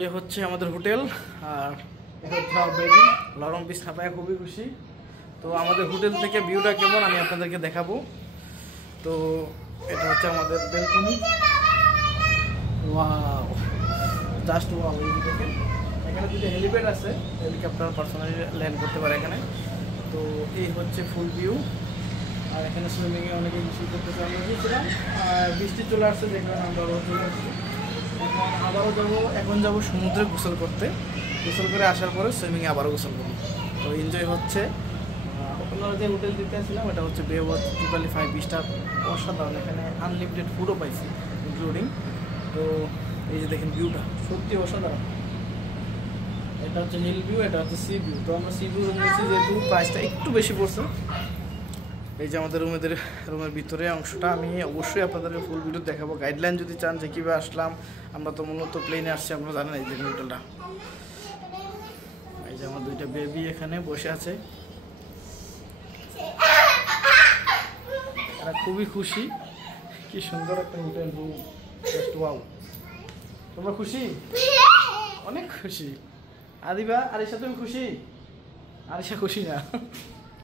ये হচ্ছে আমাদের হোটেল আর এটা হচ্ছে বেবি নরম বিছনা পায় খুবই খুশি। তো আমাদের হোটেল থেকে ভিউটা কেমন আমি আপনাদেরকে দেখাবো। তো এটা হচ্ছে আমাদের বেলকনি। Wow, just wow. এই দেখেন এখানে দুটো হেলিপ্যাড আছে, হেলিকপ্টার পার্সোনালি ল্যান্ড করতে পারে এখানে। তো এই হচ্ছে ফুল ভিউ। আর এখানে সুইমিংয়ে অনেকে গোসল করতেছে, আমরা গিয়েছিলাম আর বৃষ্টি চলে আসছে, দেখবেন আমরা চলে আসছি। এখন যাবো সমুদ্রে গোসল করতে। গোসল করে আসার পরে সুইমিংয়ে আবারও গোসল করবো। তো এনজয় হচ্ছে। আপনারা যে হোটেল দিতে আসছিলাম এটা হচ্ছে বেওয়াচ 225 স্টার, অসাধারণ। এখানে আনলিমিটেড ফুডও পাইছি ইনক্লুডিং। তো এই যে দেখেন ভিউটা সত্যি অসাধারণ। এটা হচ্ছে হিল ভিউ, এটা হচ্ছে সি ভিউ। তো আমরা সি ভিউ রুম নিয়েছি যেহেতু প্রাইসটা একটু বেশি পড়ছে। এই যে আমাদের রুমের ভিতরে অংশটা আমি অবশ্যই আপনাদেরকে ফুল ভিডিও দেখাবো। গাইডলাইন যদি চান যে কীভাবে আসলাম, আমরা তো মূলত প্লেনে আসছি, আপনারা জানেন। এই যে হোটেলটা, এই যে আমার দুইটা বেবি এখানে বসে আছে, তারা খুবই খুশি। কি সুন্দর একটা হোটেল রুম, ওয়াও। তোমরা খুশি? অনেক খুশি। আদিবা, আরিশা তুমি খুশি? আরিশা খুশি না।